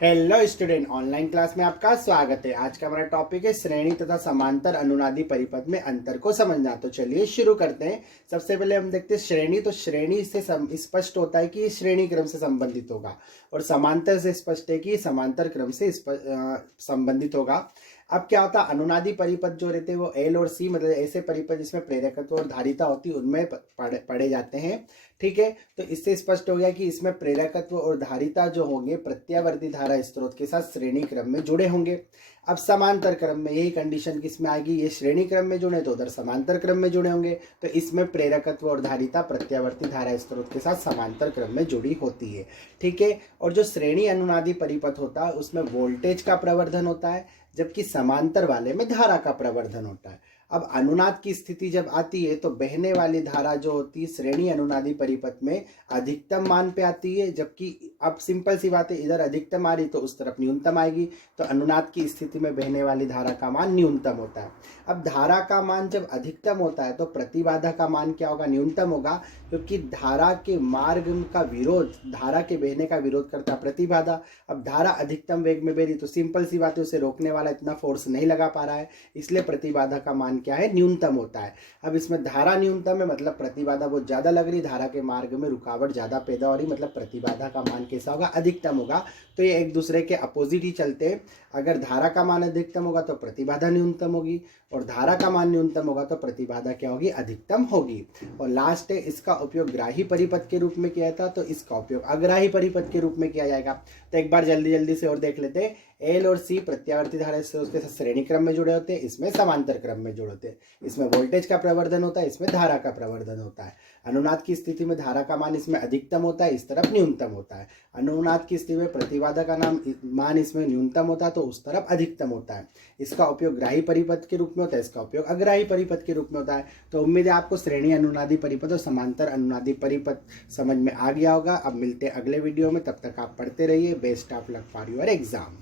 Hello student, online class में आपका स्वागत है। आज का हमारा टॉपिक है श्रेणी तथा समांतर अनुनादी परिपथ में अंतर को समझना। तो चलिए शुरू करते हैं। सबसे पहले हम देखते हैं श्रेणी। तो श्रेणी से स्पष्ट होता है कि ये श्रेणी क्रम से संबंधित होगा, और समांतर से स्पष्ट है कि समांतर क्रम से संबंधित होगा। अब क्या होता है, अनुनादी परिपथ जो रहते हैं वो एल और सी, मतलब ऐसे परिपथ जिसमें प्रेरकत्व और धारिता होती है, उनमें पढ़े जाते हैं। ठीक है, तो इससे स्पष्ट हो गया कि इसमें प्रेरकत्व और धारिता जो होंगे प्रत्यावर्ती धारा स्रोत के साथ श्रेणी क्रम में जुड़े होंगे। अब समांतर क्रम में यही कंडीशन किसमें आएगी, ये श्रेणी क्रम में जुड़े तो उधर समांतर क्रम में जुड़े होंगे, तो इसमें प्रेरकत्व और धारिता प्रत्यावर्ती धारा स्रोत के साथ समांतर क्रम में जुड़ी होती है। ठीक है, और जो श्रेणी अनुनादी परिपथ होता है उसमें वोल्टेज का प्रवर्धन होता है, जबकि समांतर वाले में धारा का प्रवर्धन होता है। अब अनुनाद की स्थिति जब आती है तो बहने वाली धारा जो होती है श्रेणी अनुनादी परिपथ में अधिकतम मान पे आती है, जबकि अब सिंपल सी बात है, इधर अधिकतम आ रही तो उस तरफ न्यूनतम आएगी। तो अनुनाद की स्थिति में बहने वाली धारा का मान न्यूनतम होता है। अब धारा का मान जब अधिकतम होता है तो प्रतिबाधा का मान क्या होगा, न्यूनतम होगा, क्योंकि धारा के मार्ग का विरोध, धारा के बहने का विरोध करता है प्रतिबाधा। अब धारा अधिकतम वेग में बह रही तो सिंपल सी बात है, उसे रोकने वाला इतना फोर्स नहीं लगा पा रहा है, इसलिए प्रतिबाधा का मान क्या है, न्यूनतम होता है। अब इसमें धारा न्यूनतम है, मतलब प्रतिबाधा बहुत ज्यादा लग रही, धारा के मार्ग में रुकावट ज्यादा पैदा हो रही, मतलब प्रतिबाधा का मान कैसा होगा, अधिकतम होगा। तो ये एक दूसरे के अपोजिट ही चलते हैं। अगर धारा का मान अधिकतम होगा तो प्रतिबाधा न्यूनतम होगी, और धारा का मान न्यूनतम होगा तो प्रतिबाधा क्या होगी, अधिकतम होगी। और लास्ट है, इसका उपयोग ग्राही परिपथ के रूप में किया था, तो इसका उपयोग अग्राही परिपथ के रूप में किया जाएगा। तो एक बार जल्दी से और देख लेते हैं। एल और सी प्रत्यावर्ती धारा से उसके साथ श्रेणी क्रम में जुड़े होते हैं, इसमें समांतर क्रम में जुड़े होते हैं। इसमें वोल्टेज का प्रवर्धन होता है, इसमें धारा का प्रवर्धन होता है। अनुनाद की स्थिति में धारा का मान इसमें अधिकतम होता है, इस तरफ न्यूनतम होता है। अनुनाद की स्थिति में प्रतिबाधा का मान इसमें न्यूनतम होता है, तो उस तरफ अधिकतम होता है। इसका उपयोग ग्राही परिपथ के रूप में होता है, इसका उपयोग अग्राही परिपथ के रूप में होता है। तो उम्मीद है आपको श्रेणी अनुनादी परिपथ और समांतर अनुनादी परिपथ समझ में आ गया होगा। अब मिलते हैं अगले वीडियो में, तब तक आप पढ़ते रहिए। Best of luck for your exam.